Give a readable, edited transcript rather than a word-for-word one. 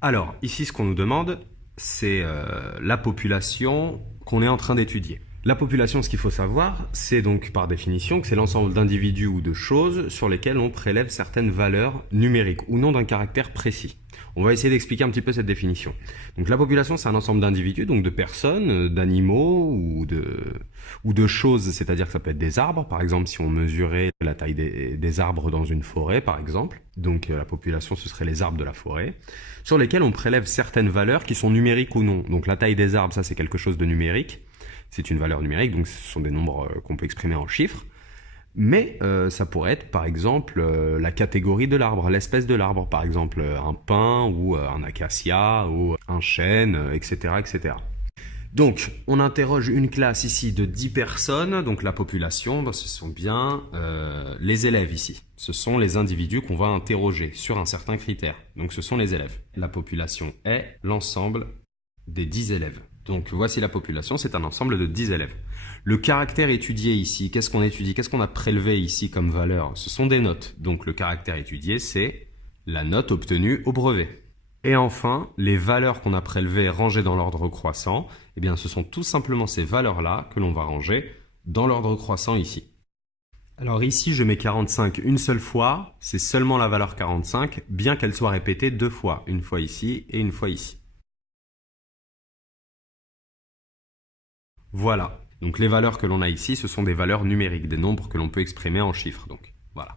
Alors, ici, ce qu'on nous demande, c'est la population qu'on est en train d'étudier. La population, ce qu'il faut savoir, c'est donc par définition que c'est l'ensemble d'individus ou de choses sur lesquels on prélève certaines valeurs numériques ou non d'un caractère précis. On va essayer d'expliquer un petit peu cette définition. Donc la population, c'est un ensemble d'individus, donc de personnes, d'animaux ou de choses, c'est-à-dire que ça peut être des arbres, par exemple si on mesurait la taille des arbres dans une forêt, par exemple. Donc la population, ce serait les arbres de la forêt, sur lesquels on prélève certaines valeurs qui sont numériques ou non. Donc la taille des arbres, ça c'est quelque chose de numérique. C'est une valeur numérique, donc ce sont des nombres qu'on peut exprimer en chiffres. Mais ça pourrait être par exemple la catégorie de l'arbre, l'espèce de l'arbre, par exemple un pin ou un acacia ou un chêne, etc., etc. Donc on interroge une classe ici de 10 personnes, donc la population, ben, ce sont bien les élèves ici. Ce sont les individus qu'on va interroger sur un certain critère, donc ce sont les élèves. La population est l'ensemble des 10 élèves. Donc voici la population, c'est un ensemble de 10 élèves. Le caractère étudié ici, qu'est-ce qu'on étudie? Qu'est-ce qu'on a prélevé ici comme valeur? Ce sont des notes. Donc le caractère étudié, c'est la note obtenue au brevet. Et enfin, les valeurs qu'on a prélevées rangées dans l'ordre croissant, eh bien ce sont tout simplement ces valeurs-là que l'on va ranger dans l'ordre croissant ici. Alors ici, je mets 45 une seule fois, c'est seulement la valeur 45, bien qu'elle soit répétée deux fois, une fois ici et une fois ici. Voilà. Donc les valeurs que l'on a ici, ce sont des valeurs numériques, des nombres que l'on peut exprimer en chiffres. Donc voilà.